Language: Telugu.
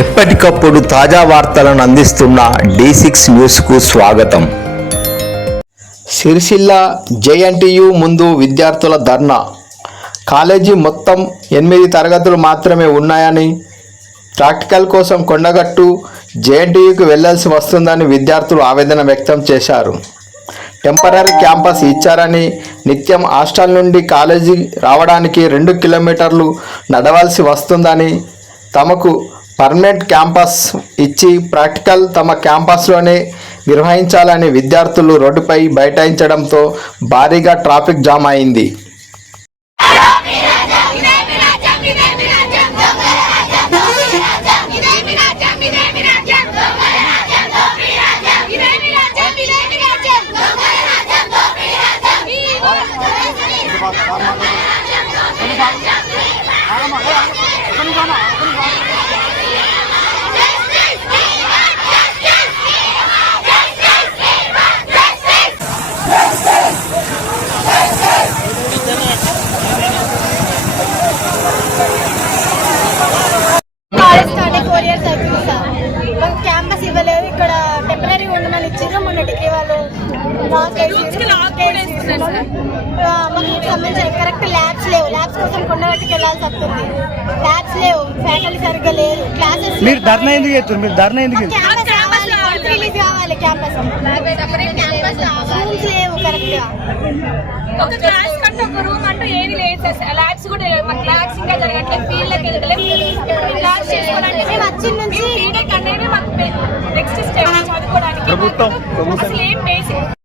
ఎప్పటికప్పుడు తాజా వార్తలను అందిస్తున్న డి సిక్స్ న్యూస్కు స్వాగతం. సిరిసిల్ల జేఎన్టీయు ముందు విద్యార్థుల ధర్నా. కాలేజీ మొత్తం ఎనిమిది తరగతులు మాత్రమే ఉన్నాయని ప్రాక్టికల్ కోసం కొండగట్టు జేఎన్టీయుకి వెళ్ళాల్సి వస్తుందని విద్యార్థులు ఆవేదన వ్యక్తం చేశారు. టెంపరీ క్యాంపస్ ఇచ్చారని నిత్యం హాస్టల్ నుండి కాలేజీ రావడానికి రెండు కిలోమీటర్లు నడవాల్సి వస్తుందని తమకు పర్మనెంట్ క్యాంపస్ ఇచ్చి ప్రాక్టికల్ తమ క్యాంపస్లోనే నిర్వహించాలని విద్యార్థులు రోడ్డుపై బైఠాయించడంతో భారీగా ట్రాఫిక్ జామ్ అయింది. వాళ్ళు లాక్ వేసి మాకు సంబంధించిన కరెక్ట్ ల్యాబ్స్ లేవు. ల్యాబ్స్ కోసం కొండగట్టుకు వెళ్ళాల్సి వస్తుంది. ల్యాబ్స్ లేవు. ఫ్యాకల్టీ సరిగ్గా లేరు. క్లాసెస్ మీరు ధర్నా ఎందుకు చేస్తారు మీరు ధర్నా ఎందుకు క్యాంపస్ కావాలి రిలీజ్ కావాలి క్యాంపస్. రూమ్స్ లేవు కరెక్ట్గా ఒక క్లాస్ కంటే ఒక రూమ్ అంటూ ఏది లేదు సార్. ల్యాబ్స్ కూడా లేవు. మాకు ల్యాబ్స్ ఇంకా జరగట్లేదు. ఫీల్డ్ చేసుకోవడానికి మేము వచ్చిన నుంచి బీటెక్ అనేది మాకు నెక్స్ట్ స్టెప్ చదువుకోవడానికి ప్రభుత్వం- అసలు ఏం బేసిక్